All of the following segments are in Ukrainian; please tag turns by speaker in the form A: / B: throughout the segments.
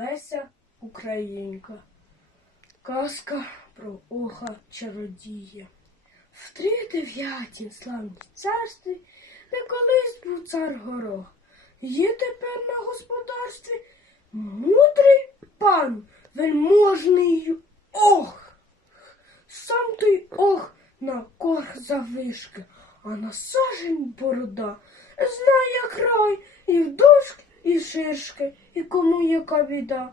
A: Леся Українка. Казка про оха чародія. В три дев'ятім славній царстві, де колись був цар горох. Є тепер на господарстві мудрий пан, вельможний ох. Сам той ох на корх завишки, а на сажень борода. Знає край і вдовжки, і ширшки, і кому яка біда.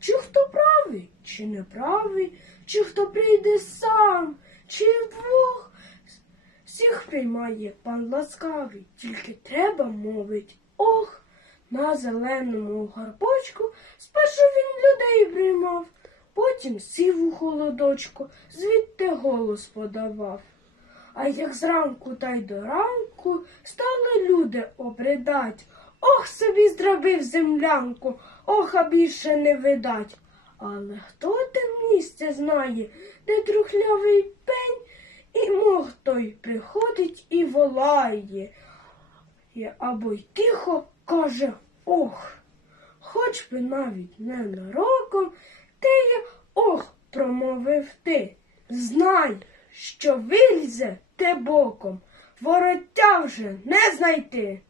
A: Чи хто правий, чи не правий, чи хто прийде сам, чи вдвох. Всіх приймає пан ласкавий, тільки треба мовить ох. На зеленому горбочку спершу він людей приймав, потім сів у холодочку, звідти голос подавав. А як зранку та й до ранку стали люди обридать. Ох, собі зробив землянку, ох, а більше не видать. Але хто те місце знає, де трухлявий пень, і мох той приходить і волає. Або й тихо каже ох. Хоч би навіть ненароком, ти ох, промовив ти. Знай, що вильзе те боком, вороття вже не знайти.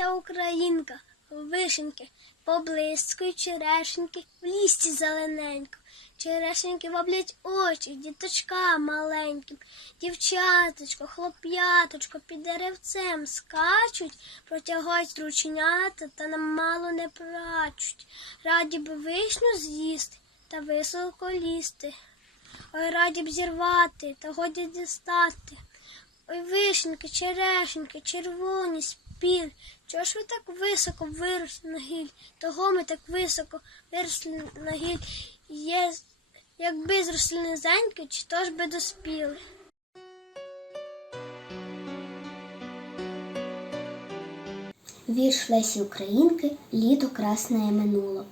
B: Вся українка, вишеньки, поблискують черешеньки в лісті зелененько. Черешеньки воблять очі, діточка маленьким, дівчаточко, хлоп'яточко під деревцем скачуть, протягають рученята та нам мало не плачуть. Раді б вишню з'їсти та високо лізти. Ой, раді б зірвати та годі дістати. Ой, вишеньки, черешеньки, червоні, спіль. Чого ж ви так високо виросли на гіль? Того ми так високо виросли на гіль. Є, якби зросли низенькі, чи то ж би доспіли.
C: Вірш Лесі Українки Літо красне минуло.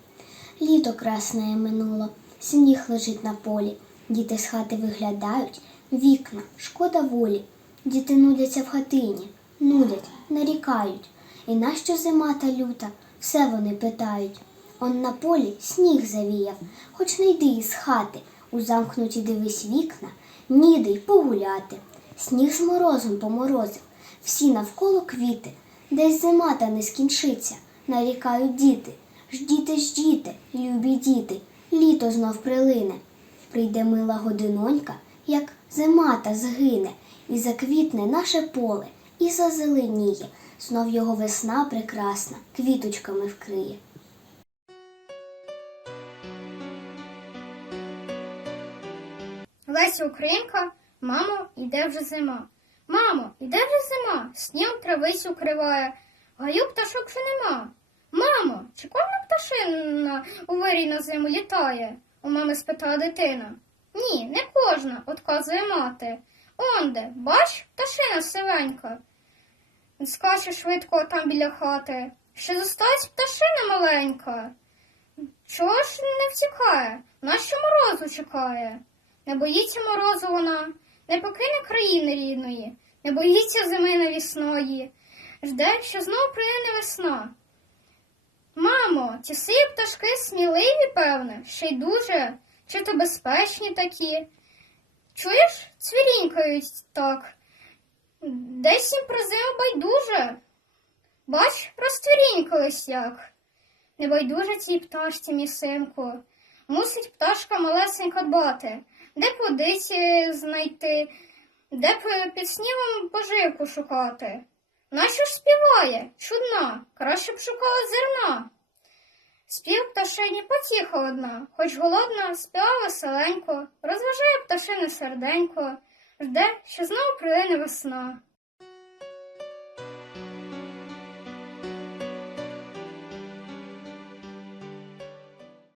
C: Літо красне минуло, сніг лежить на полі. Діти з хати виглядають, вікна, шкода волі. Діти нудяться в хатині, нудять, нарікають. І нащо зима та люта? Все вони питають. Он на полі сніг завіяв, хоч не йди із хати. У замкнуті дивись вікна, ніде й погуляти. Сніг з морозом поморозив, всі навколо квіти. Десь зима та не скінчиться, нарікають діти. Ждіте, ждіте, любі діти, літо знов прилине. Прийде мила годинонька, як зима та згине, і заквітне наше поле, і зазеленіє, знов його весна прекрасна, квіточками вкриє.
D: Леся Українка, мамо, іде вже зима. Мамо, іде вже зима, снігом травись укриває, гаю пташок вже нема. Мамо, чи кожна пташина у вирій на зиму літає? У мами спитала дитина. Ні, не кожна, отказує мати. Онде, бач, пташина сивенька. Скаче швидко там біля хати. Ще зосталась пташина маленька. Чого ж не втікає? Нащо морозу чекає? Не боїться морозу вона, не покине країни рідної, не боїться зими навісної, жде, що знов прийде весна. Мамо, ці сиї пташки сміливі, певне, ще й дуже, чи то безпечні такі. Чуєш, цвірінькають так. Десь їм про зиму байдуже. Бач, розтвірінькались як. Не байдуже цій пташці, мій синку. Мусить пташка малесенька дбати, де б водиці знайти, де під снігом поживку шукати. Нащо ж співає? Чудна, краще б шукала зерна. Спів пташині потіха одна, хоч голодна, співає веселенько, розважає пташине серденько, жде, що знову прилине весна.